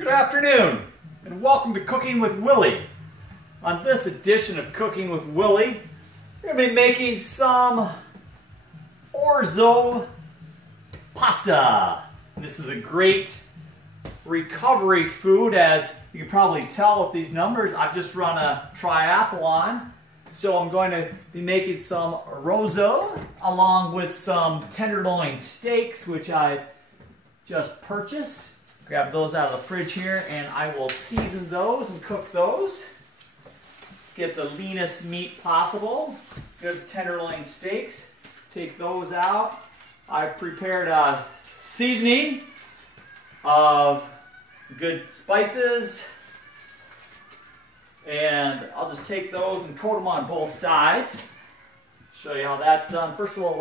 Good afternoon, and welcome to Cooking with Willy. On this edition of Cooking with Willy, we're going to be making some orzo pasta. This is a great recovery food. As you can probably tell with these numbers, I've just run a triathlon, so I'm going to be making some orzo along with some tenderloin steaks, which I've just purchased. Grab those out of the fridge here, and I will season those and cook those. Get the leanest meat possible. Good tenderloin steaks. Take those out. I've prepared a seasoning of good spices, and I'll just take those and coat them on both sides. Show you how that's done. First we'll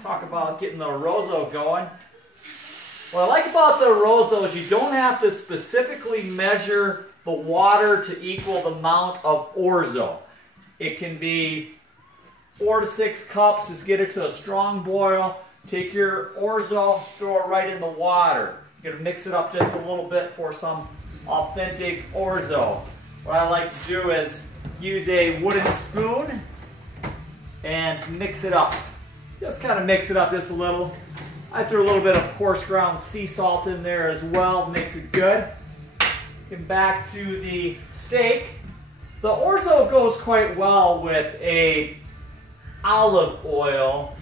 talk about getting the orzo going. What I like about the orzo is you don't have to specifically measure the water to equal the amount of orzo. It can be 4 to 6 cups. Just get it to a strong boil. Take your orzo, throw it right in the water. You're going to mix it up just a little bit for some authentic orzo. What I like to do is use a wooden spoon and mix it up. Just kind of mix it up just a little. I threw a little bit of coarse ground sea salt in there as well, makes it good. Get back to the steak. The orzo goes quite well with a olive oil.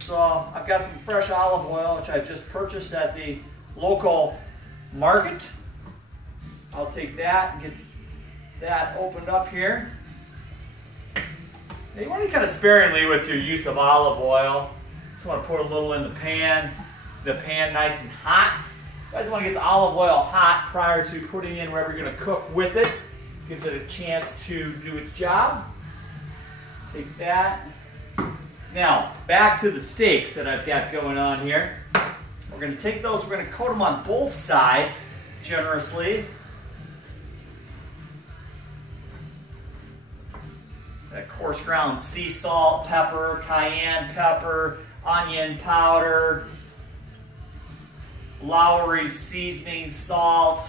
So I've got some fresh olive oil, which I just purchased at the local market. I'll take that and get that opened up here. Now you want to be kind of sparingly with your use of olive oil. Just want to put a little in the pan nice and hot. You guys want to get the olive oil hot prior to putting in wherever you're going to cook with it. Gives it a chance to do its job. Take that. Now, back to the steaks that I've got going on here. We're going to take those, we're going to coat them on both sides generously. That coarse ground sea salt, pepper, cayenne pepper, onion powder, Lowry's seasoning salt,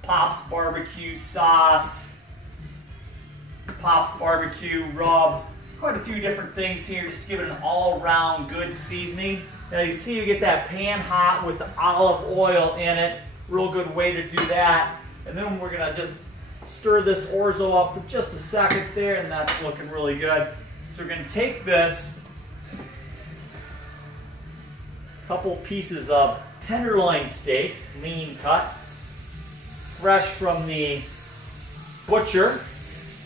Pop's barbecue sauce, Pop's barbecue rub. Quite a few different things here, just give it an all-round good seasoning. Now you see you get that pan hot with the olive oil in it. Real good way to do that. And then we're gonna just stir this orzo up for just a second there, and that's looking really good. So we're gonna take this couple pieces of tenderloin steaks, lean cut, fresh from the butcher.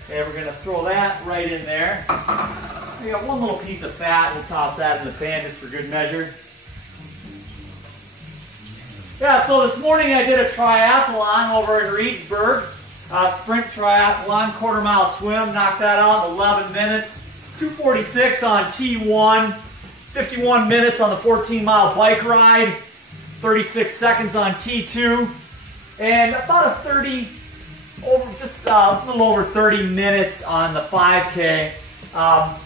And we're going to throw that right in there. We got one little piece of fat. We'll toss that in the pan just for good measure. Yeah, so this morning I did a triathlon over in Reedsburg. Sprint triathlon, quarter-mile swim. Knocked that out in 11 minutes. 2:46 on T1. 51 minutes on the 14-mile bike ride. 36 seconds on T2. And about a little over 30 minutes on the 5K.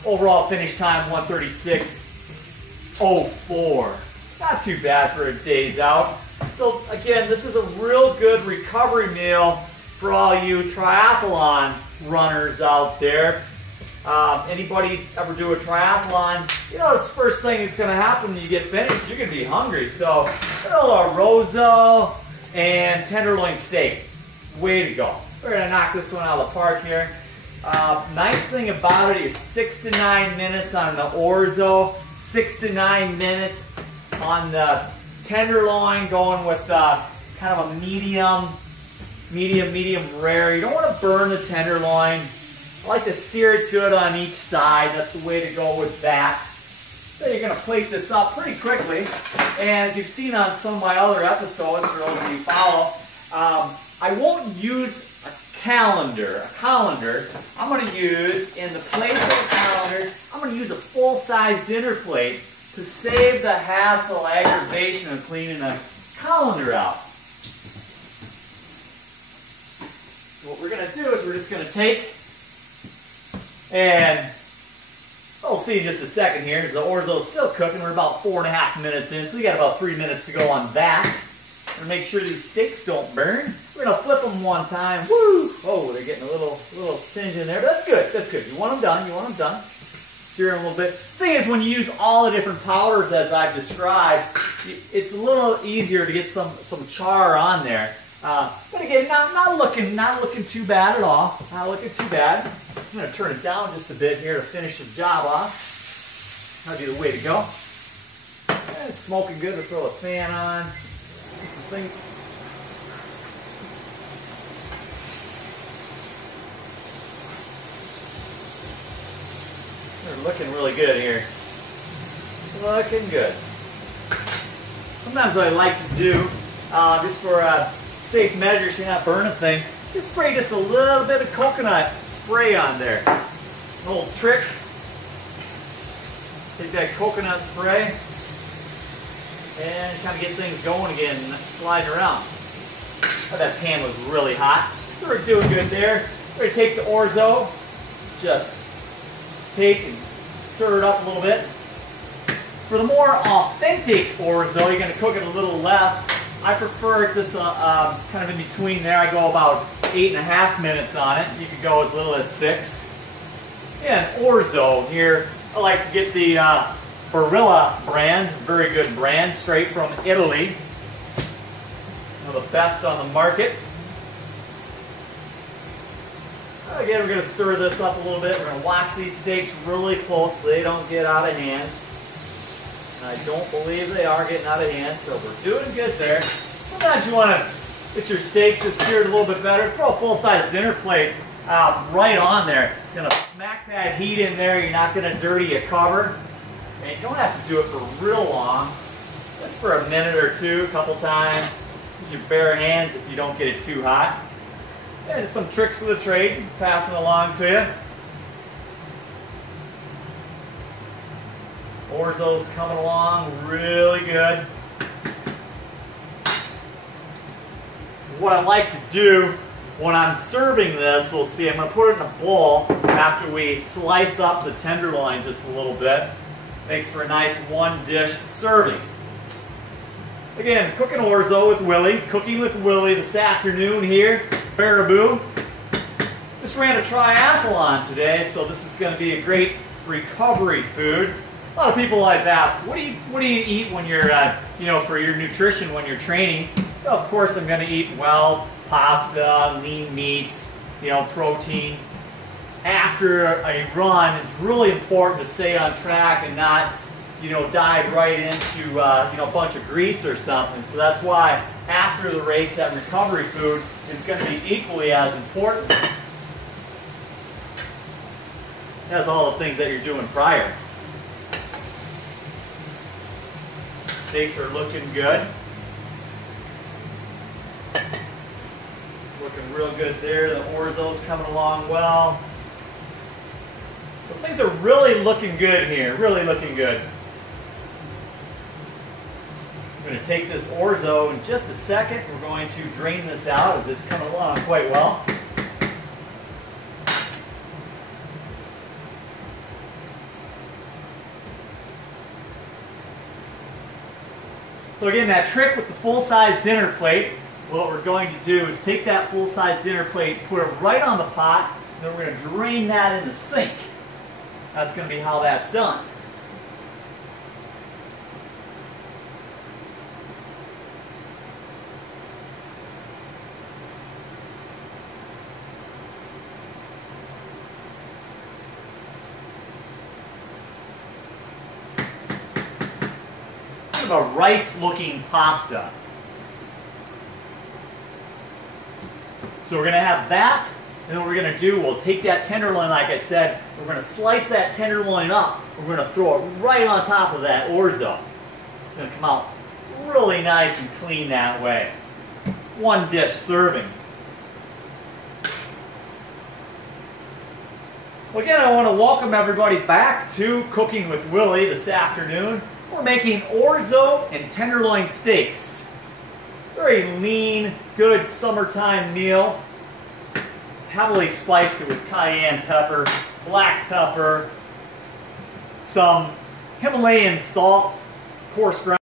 Overall finish time 1:36:04. Not too bad for a day's out. So again, this is a real good recovery meal for all you triathlon runners out there. Anybody ever do a triathlon, you know the first thing that's going to happen when you get finished, you're going to be hungry. So a little orzo and tenderloin steak. Way to go. We're going to knock this one out of the park here. Nice thing about it is 6 to 9 minutes on the orzo, 6 to 9 minutes on the tenderloin, going with kind of a medium rare. You don't want to burn the tenderloin. I like to sear it good on each side. That's the way to go with that. So you're going to plate this up pretty quickly. And as you've seen on some of my other episodes, for those of you who follow, I won't use a colander. I'm going to use, in the place of a colander, I'm going to use a full-size dinner plate to save the hassle, aggravation of cleaning a colander out. So what we're going to do is we're just going to take and we'll see in just a second here, because the orzo is still cooking. We're about 4.5 minutes in, so we got about 3 minutes to go on that. And make sure these steaks don't burn. We're gonna flip them one time. Woo! Oh, they're getting a little singe in there, but that's good. That's good. You want them done. You want them done. Sear them a little bit. The thing is, when you use all the different powders as I've described, it's a little easier to get some char on there. But again, not looking too bad at all. Not looking too bad. I'm gonna turn it down just a bit here to finish the job off. That'd be the way to go. And it's smoking good. We'll throw a fan on. Some things. They're looking really good here. Looking good. Sometimes what I like to do, just for safe measures, so you're not burning things, just spray just a little bit of coconut spray on there. An old trick. Take that coconut spray and kind of get things going again, sliding around. Oh, that pan was really hot. So we're doing good there. We're going to take the orzo, just take and stir it up a little bit. For the more authentic orzo, you're going to cook it a little less. I prefer it just kind of in between there. I go about 8.5 minutes on it. You could go as little as 6. And orzo here, I like to get the Barilla brand, very good brand, straight from Italy. One of the best on the market. Again, we're going to stir this up a little bit. We're going to watch these steaks really close so they don't get out of hand. I don't believe they are getting out of hand, so we're doing good there. Sometimes you want to get your steaks just seared a little bit better. Throw a full-size dinner plate right on there. It's going to smack that heat in there. You're not going to dirty your cover. And you don't have to do it for real long. Just for a minute or two, a couple times. Use your bare hands if you don't get it too hot. And some tricks of the trade, passing along to you. Orzo's coming along really good. What I like to do when I'm serving this, we'll see, I'm going to put it in a bowl after we slice up the tenderloin just a little bit. Makes for a nice one-dish serving. Again, cooking orzo with Willy, cooking with Willy this afternoon here, Baraboo. Just ran a triathlon today, so this is going to be a great recovery food. A lot of people always ask, what do you eat when you're, for your nutrition when you're training? Well, of course, I'm going to eat pasta, lean meats, protein. After a run, it's really important to stay on track and not, dive right into, a bunch of grease or something. So that's why after the race, that recovery food is going to be equally as important as all the things that you're doing prior. Steaks are looking good. Looking real good there. The orzo's coming along well. So things are really looking good here. Really looking good. I'm going to take this orzo in just a second. We're going to drain this out as it's coming along quite well. So again, that trick with the full-size dinner plate, what we're going to do is take that full-size dinner plate, put it right on the pot, and then we're going to drain that in the sink. That's going to be how that's done. A rice-looking pasta. So we're going to have that, and then what we're going to do, we'll take that tenderloin, like I said, we're going to slice that tenderloin up. We're going to throw it right on top of that orzo. It's going to come out really nice and clean that way. One dish serving. Well, again, I want to welcome everybody back to Cooking with Willy this afternoon. We're making orzo and tenderloin steaks. Very lean, good summertime meal. Heavily spiced it with cayenne pepper, black pepper, some Himalayan salt, coarse ground.